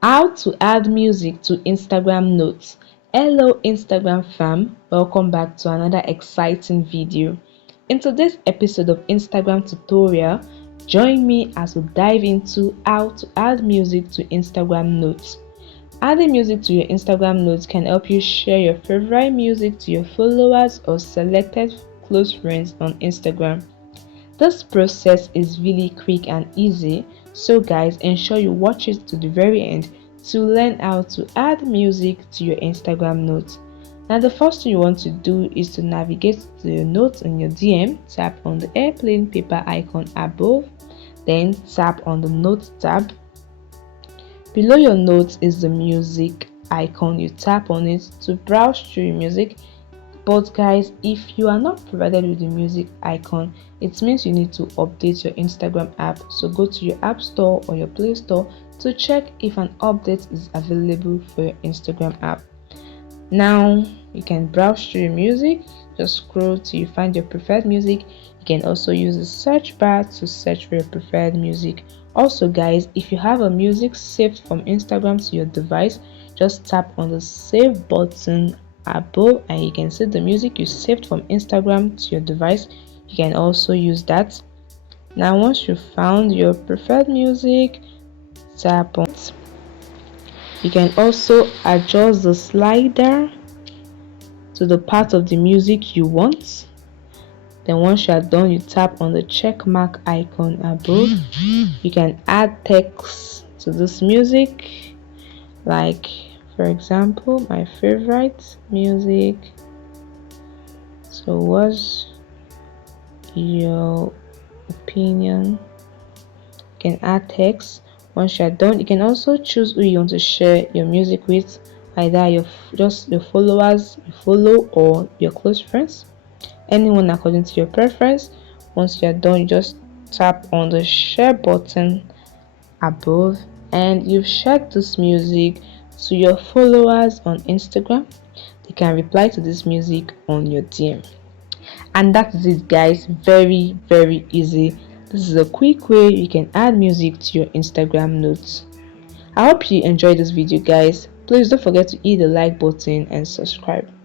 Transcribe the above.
How to add music to Instagram Notes. Hello Instagram fam, welcome back to another exciting video. In today's episode of Instagram tutorial, join me as we dive into how to add music to Instagram Notes. Adding music to your Instagram Notes can help you share your favorite music to your followers or selected close friends on Instagram. This process is really quick and easy, so guys, ensure you watch it to the very end to learn how to add music to your Instagram notes. Now the first thing you want to do is to navigate to your notes in your DM, tap on the airplane paper icon above, then tap on the notes tab. Below your notes is the music icon. You tap on it to browse through your music. But guys, if you are not provided with the music icon, it means you need to update your Instagram app. So go to your app store or your Play Store to check if an update is available for your Instagram app. Now you can browse through your music, just scroll till you find your preferred music. You can also use the search bar to search for your preferred music. Also guys, if you have a music saved from Instagram to your device, just tap on the save button above and you can see the music you saved from Instagram to your device. You can also use that. Now once you found your preferred music, tap on it. You can also adjust the slider to the part of the music you want. Then once you are done, you tap on the check mark icon above. You can add text to this music, like for example my favorite music. So what's your opinion? You can add text. Once you're done, you can also choose who you want to share your music with, either your followers you follow or your close friends, anyone according to your preference. Once you're done, you just tap on the share button above and you've shared this music to your followers on Instagram. They can reply to this music on your DM. And that is it guys, very easy. This is a quick way you can add music to your Instagram notes. I hope you enjoyed this video guys. Please don't forget to hit the like button and subscribe.